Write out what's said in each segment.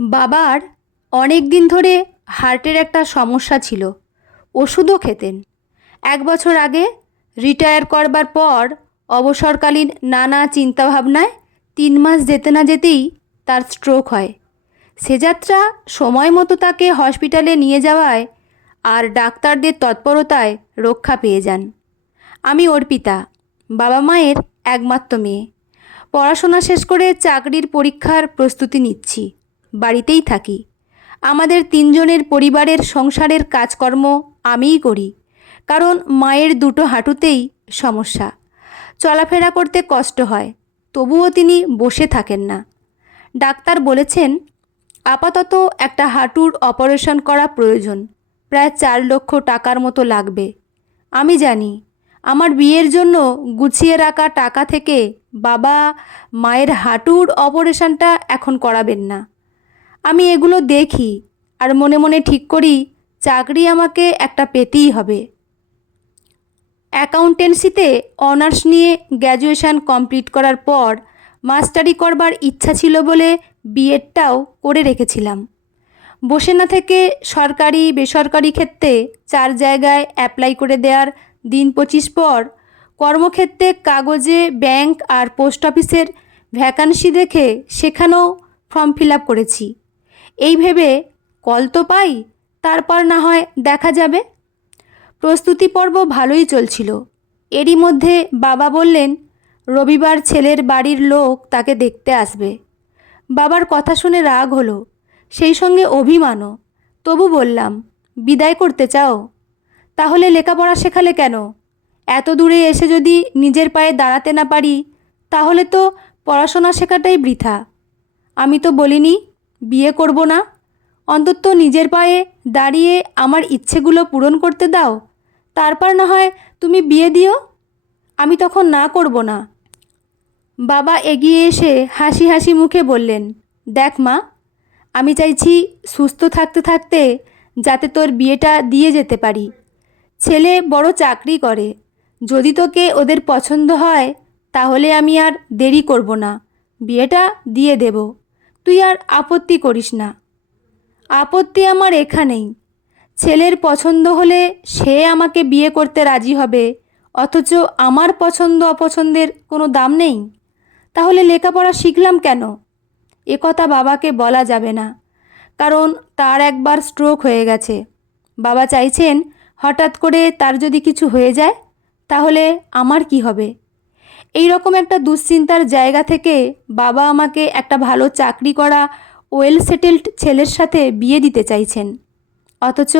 বাবার অনেক দিন ধরে হার্টের একটা সমস্যা ছিল। ওষুধও খেতেন। 1 বছর আগে রিটায়ার করবার পর অবসরকালীন নানা চিন্তাভাবনায় 3 মাস যেতে না যেতেই তার স্ট্রোক হয়। সে যাত্রা সময় মতো তাকে হসপিটালে নিয়ে যাওয়ায় আর ডাক্তারদের তৎপরতায় রক্ষা পেয়ে যান। আমি অর্পিতা, বাবা মায়ের একমাত্র মেয়ে। পড়াশোনা শেষ করে চাকরির পরীক্ষার প্রস্তুতি নিচ্ছি। বাড়িতেই থাকি। আমাদের 3জনের পরিবারের সংসারের কাজকর্ম আমিই করি, কারণ মায়ের দুটো হাঁটুতেই সমস্যা। চলাফেরা করতে কষ্ট হয়, তবুও তিনি বসে থাকেন না। ডাক্তার বলেছেন আপাতত একটা হাঁটুর অপারেশন করা প্রয়োজন। প্রায় 4 লক্ষ টাকার মতো লাগবে। আমি জানি আমার বিয়ের জন্য গুছিয়ে রাখা টাকা থেকে বাবা মায়ের হাঁটুর অপারেশনটা এখন করাবেন না। আমি এগুলো দেখি আর মনে মনে ঠিক করি চাকরি আমাকে একটা পেতেই হবে। অ্যাকাউন্টেন্সিতে অনার্স নিয়ে গ্র্যাজুয়েশন কমপ্লিট করার পর মাস্টারি করবার ইচ্ছা ছিল বলে বিএডটাও করে রেখেছিলাম। বসে না থেকে সরকারি বেসরকারি ক্ষেত্রে 4 জায়গায় অ্যাপ্লাই করে দেওয়ার দিন 25 পর কর্মক্ষেত্রে কাগজে ব্যাংক আর পোস্ট অফিসের ভ্যাকান্সি দেখে সেখানেও ফর্ম ফিল আপ করেছি। এই ভেবে কল তো পাই, তারপর না হয় দেখা যাবে। প্রস্তুতি পর্ব ভালোই চলছিল। এরই মধ্যে বাবা বললেন রবিবার ছেলের বাড়ির লোক তাকে দেখতে আসবে। বাবার কথা শুনে রাগ হলো, সেই সঙ্গে অভিমানও। তবু বললাম, বিদায় করতে চাও? তাহলে লেখাপড়া শেখালে কেন? এত দূরে এসে যদি নিজের পায়ে দাঁড়াতে না পারি, তাহলে তো পড়াশোনা শেখাটাই বৃথা। আমি তো বলিনি বিয়ে করব না। অন্তত নিজের পায়ে দাঁড়িয়ে আমার ইচ্ছেগুলো পূরণ করতে দাও, তারপর না হয় তুমি বিয়ে দিও। আমি তখন না করব না। বাবা এগিয়ে এসে হাসি হাসি মুখে বললেন, দেখ মা, আমি চাইছি সুস্থ থাকতে থাকতে যাতে তোর বিয়েটা দিয়ে যেতে পারি। ছেলে বড় চাকরি করে। যদি তোকে ওদের পছন্দ হয় তাহলে আমি আর দেরি করব না, বিয়েটা দিয়ে দেব। তুই আর আপত্তি করিস না। আপত্তি আমার এখানেই। ছেলের পছন্দ হলে সে আমাকে বিয়ে করতে রাজি হবে, অথচ আমার পছন্দ অপছন্দের কোনো দাম নেই। তাহলে লেখাপড়া শিখলাম কেন? এ কথা বাবাকে বলা যাবে না, কারণ তার একবার স্ট্রোক হয়ে গেছে। বাবা চাইছেন হঠাৎ করে তার যদি কিছু হয়ে যায় তাহলে আমার কি হবে। এই রকম একটা দুশ্চিন্তার জায়গা থেকে বাবা আমাকে একটা ভালো চাকরি করা ওয়েল সেটেলড ছেলের সাথে বিয়ে দিতে চাইছেন। অথচ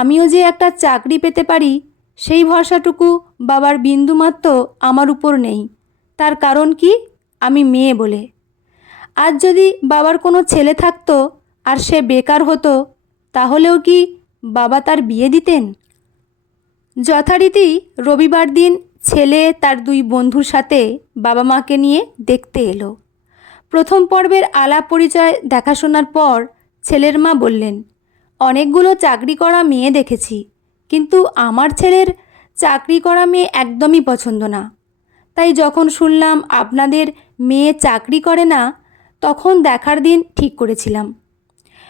আমিও যে একটা চাকরি পেতে পারি সেই ভরসাটুকু বাবার বিন্দুমাত্র আমার উপর নেই। তার কারণ কি? আমি মেয়ে বলে। আজ যদি বাবার কোনো ছেলে থাকতো আর সে বেকার হতো, তাহলেও কি বাবা তার বিয়ে দিতেন? যথারীতি রবিবার দিন ছেলে তার 2 বন্ধুর সাথে বাবা মাকে নিয়ে দেখতে এলো। প্রথম পর্বের আলাপ পরিচয় দেখাশোনার পর ছেলের মা বললেন, অনেকগুলো চাকরি করা মেয়ে দেখেছি, কিন্তু আমার ছেলের চাকরি করা মেয়ে একদমই পছন্দ না। তাই যখন শুনলাম আপনাদের মেয়ে চাকরি করে না, তখন দেখার দিন ঠিক করেছিলাম।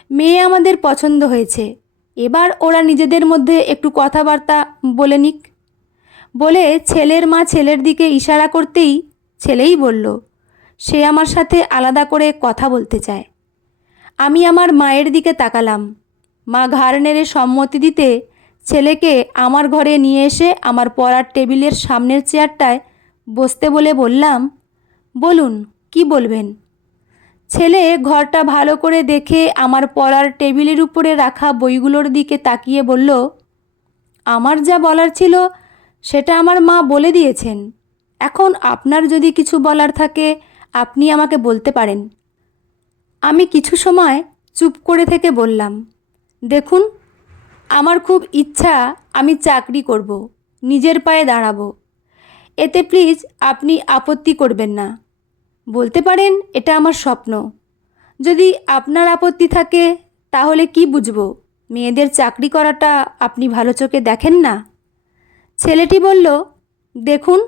মেয়ে আমাদের পছন্দ হয়েছে, এবার ওরা নিজেদের মধ্যে একটু কথাবার্তা বলে নিক। বলে ছেলের মা ছেলের দিকে ইশারা করতেই ছেলেই বলল, সে আমার সাথে আলাদা করে কথা বলতে চায়। আমি আমার মায়ের দিকে তাকালাম। মা ঘাড় নেড়ে সম্মতি দিতে ছেলেকে আমার ঘরে নিয়ে এসে আমার পড়ার টেবিলের সামনের চেয়ারটায় বসতে বলে বললাম, বলুন কি বলবেন। ছেলে ঘরটা ভালো করে দেখে আমার পড়ার টেবিলের উপরে রাখা বইগুলোর দিকে তাকিয়ে বলল, আমার যা বলার ছিল সেটা আমার মা বলে দিয়েছেন। এখন আপনার যদি কিছু বলার থাকে আপনি আমাকে বলতে পারেন। আমি কিছু সময় চুপ করে থেকে বললাম, দেখুন, আমার খুব ইচ্ছা আমি চাকরি করব, নিজের পায়ে দাঁড়াবো। এতে প্লিজ আপনি আপত্তি করবেন না। বলতে পারেন এটা আমার স্বপ্ন। যদি আপনার আপত্তি থাকে তাহলে কি বুঝবো, মেয়েদের চাকরি করাটা আপনি ভালো চোখে দেখেন না। ছেলেটি বলল, দেখুন,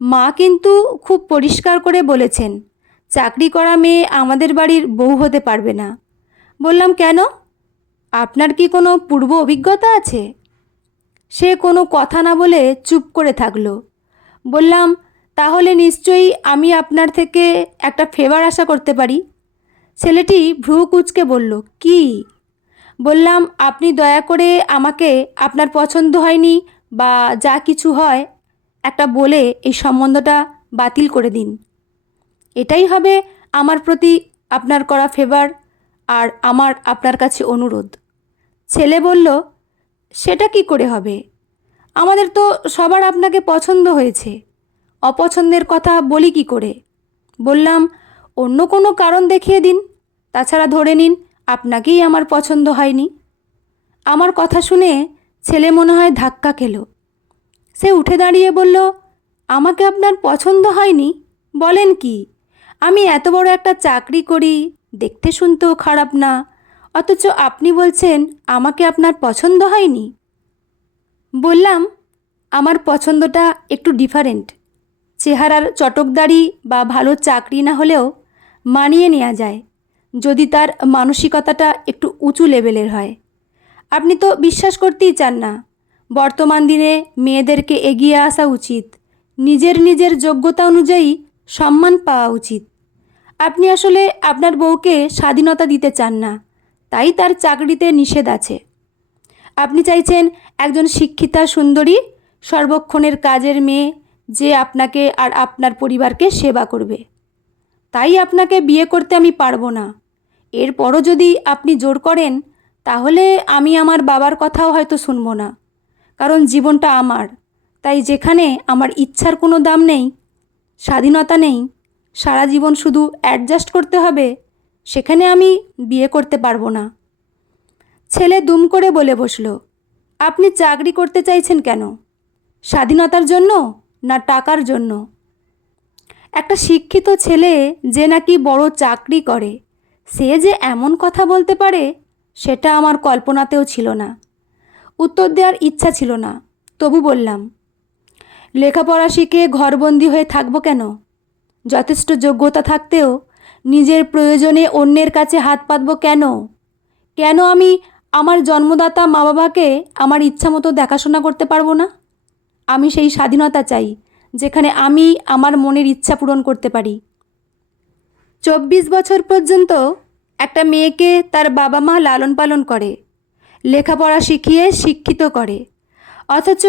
মা কিন্তু খুব পরিষ্কার করে বলেছেন চাকরি করা মেয়ে আমাদের বাড়ির বউ হতে পারবে না। বললাম, কেন? আপনার কি কোনো পূর্ব অভিজ্ঞতা আছে? সে কোনো কথা না বলে চুপ করে থাকলো। বললাম, তাহলে নিশ্চয়ই আমি আপনার থেকে একটা ফেভার আশা করতে পারি। ছেলেটি ভ্রু কুঁচকে বলল, কি? বললাম, আপনি দয়া করে আমাকে আপনার পছন্দ হয়নি বা যা কিছু হয় একটা বলে এই সম্বন্ধটা বাতিল করে দিন। এটাই হবে আমার প্রতি আপনার করা ফেভার আর আমার আপনার কাছে অনুরোধ। ছেলে বলল, সেটা কি করে হবে? আমাদের তো সবার আপনাকে পছন্দ হয়েছে, অপছন্দের কথা বলি কি করে? বললাম, অন্য কোনো কারণ দেখিয়ে দিন। তাছাড়া ধরে নিন আপনাকেই আমার পছন্দ হয়নি। আমার কথা শুনে ছেলে মনে হয় ধাক্কা খেলো। সে উঠে দাঁড়িয়ে বলল, আমাকে আপনার পছন্দ হয়নি? বলেন কি? আমি এত বড় একটা চাকরি করি, দেখতে শুনতেও খারাপ না, অথচ আপনি বলছেন আমাকে আপনার পছন্দ হয়নি? বললাম, আমার পছন্দটা একটু ডিফারেন্ট। চেহারার চটকদারি বা ভালো চাকরি না হলেও মানিয়ে নেওয়া যায়, যদি তার মানসিকতাটা একটু উঁচু লেভেলের হয়। আপনি তো বিশ্বাস করতেই চান না। বর্তমান দিনে মেয়েদেরকে এগিয়ে আসা উচিত, নিজের নিজের যোগ্যতা অনুযায়ী সম্মান পাওয়া উচিত। আপনি আসলে আপনার বউকে স্বাধীনতা দিতে চান না, তাই তার চাকরিতে নিষেধ আছে। আপনি চাইছেন একজন শিক্ষিতা সুন্দরী সর্বক্ষণের কাজের মেয়ে, যে আপনাকে আর আপনার পরিবারকে সেবা করবে। তাই আপনাকে বিয়ে করতে আমি পারবো না। এরপরও যদি আপনি জোর করেন, তাহলে আমি আমার বাবার কথাও হয়তো শুনবো না। কারণ জীবনটা আমার, তাই যেখানে আমার ইচ্ছার কোনো দাম নেই, স্বাধীনতা নেই, সারা জীবন শুধু অ্যাডজাস্ট করতে হবে, সেখানে আমি বিয়ে করতে পারবো না। ছেলে দুম করে বলে বসলো, আপনি চাকরি করতে চাইছেন কেন? স্বাধীনতার জন্য না টাকার জন্য? একটা শিক্ষিত ছেলে যে নাকি বড় চাকরি করে, সে যে এমন কথা বলতে পারে, সেটা আমার কল্পনাতেও ছিল না। উত্তর দেওয়ার ইচ্ছা ছিল না, তবু বললাম, লেখাপড়া শিখে ঘরবন্দি হয়ে থাকবো কেন? যথেষ্ট যোগ্যতা থাকতেও নিজের প্রয়োজনে অন্যের কাছে হাত পাতবো কেন? কেন আমি আমার জন্মদাতা মা বাবাকে আমার ইচ্ছা মতো দেখাশোনা করতে পারবো না? আমি সেই স্বাধীনতা চাই, যেখানে আমি আমার মনের ইচ্ছা পূরণ করতে পারি। 24 বছর পর্যন্ত একটা মেয়েকে তার বাবা মা লালন পালন করে, লেখাপড়া শিখিয়ে শিক্ষিত করে, অথচ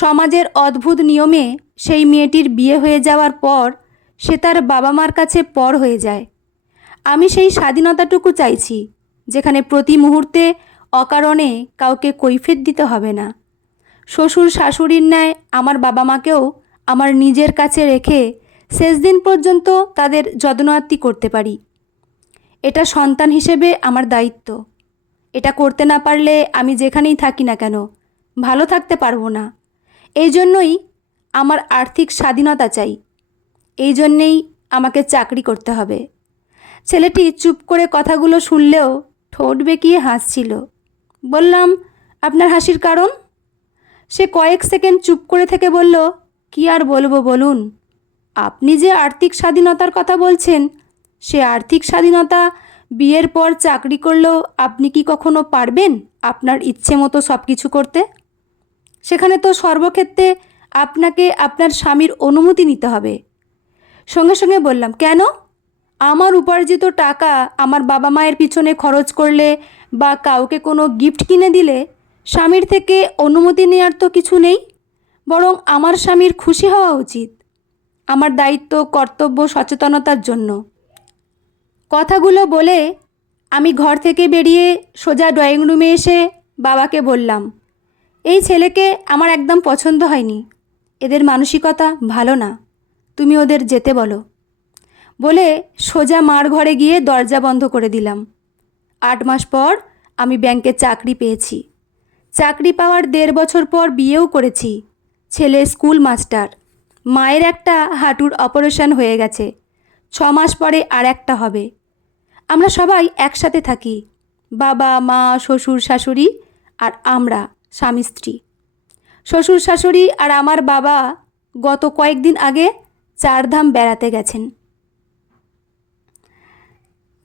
সমাজের অদ্ভুত নিয়মে সেই মেয়েটির বিয়ে হয়ে যাওয়ার পর সে তার বাবা মার কাছে পর হয়ে যায়। আমি সেই স্বাধীনতাটুকু চাইছি, যেখানে প্রতি মুহূর্তে অকারণে কাউকে কৈফিয়ত দিতে হবে না। শ্বশুর শাশুড়ির ন্যায় আমার বাবা মাকেও আমার নিজের কাছে রেখে শেষ দিন পর্যন্ত তাদের যত্নআত্তি করতে পারি। এটা সন্তান হিসেবে আমার দায়িত্ব। এটা করতে না পারলে আমি যেখানেই থাকি না কেন ভালো থাকতে পারবো না। এই জন্যই আমার আর্থিক স্বাধীনতা চাই, এই জন্যেই আমাকে চাকরি করতে হবে। ছেলেটি চুপ করে কথাগুলো শুনলেও ঠোঁট বেঁকিয়ে হাসছিল। বললাম, আপনার হাসির কারণ? সে কয়েক সেকেন্ড চুপ করে থেকে বলল, কি আর বলবো বলুন। আপনি যে আর্থিক স্বাধীনতার কথা বলছেন, সে আর্থিক স্বাধীনতা বিয়ের পর চাকরি করলেও আপনি কি কখনো পারবেন আপনার ইচ্ছে মতো সব কিছু করতে? সেখানে তো সর্বক্ষেত্রে আপনাকে আপনার স্বামীর অনুমতি নিতে হবে। সঙ্গে সঙ্গে বললাম, কেন? আমার উপার্জিত টাকা আমার বাবা মায়ের পিছনে খরচ করলে বা কাউকে কোনো গিফট কিনে দিলে স্বামীর থেকে অনুমতি নেওয়ার তো কিছু নেই, বরং আমার স্বামীর খুশি হওয়া উচিত। আমার দায়িত্ব, কর্তব্য, সচেতনতার জন্য। কথাগুলো বলে আমি ঘর থেকে বেরিয়ে সোজা ড্রয়িং রুমে এসে বাবাকে বললাম, এই ছেলেকে আমার একদম পছন্দ হয়নি, এদের মানসিকতা ভালো না, তুমি ওদের যেতে বলো। বলে সোজা মার ঘরে গিয়ে দরজা বন্ধ করে দিলাম। 8 মাস পর আমি ব্যাংকে চাকরি পেয়েছি। চাকরি পাওয়ার 1.5 বছর পর বিয়েও করেছি। ছেলে স্কুল মাস্টার। মায়ের একটা হাঁটুর অপারেশন হয়ে গেছে, 6 মাস পরে আর একটা হবে। আমরা সবাই একসাথে থাকি, বাবা মা শ্বশুর শাশুড়ি আর আমরা স্বামী স্ত্রী। শ্বশুর শাশুড়ি আর আমার বাবা গত কয়েকদিন আগে 4 ধাম বেড়াতে গেছেন।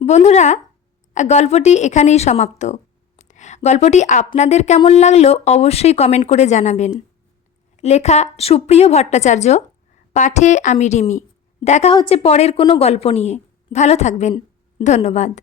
বন্ধুরা, আর গল্পটি এখানেই সমাপ্ত। গল্পটি আপনাদের কেমন লাগলো অবশ্যই কমেন্ট করে জানাবেন। লেখা সুপ্রিয় ভট্টাচার্য, পাঠে আমি রিমি। দেখা হচ্ছে পরের কোনো গল্প নিয়ে। ভালো থাকবেন। ধন্যবাদ।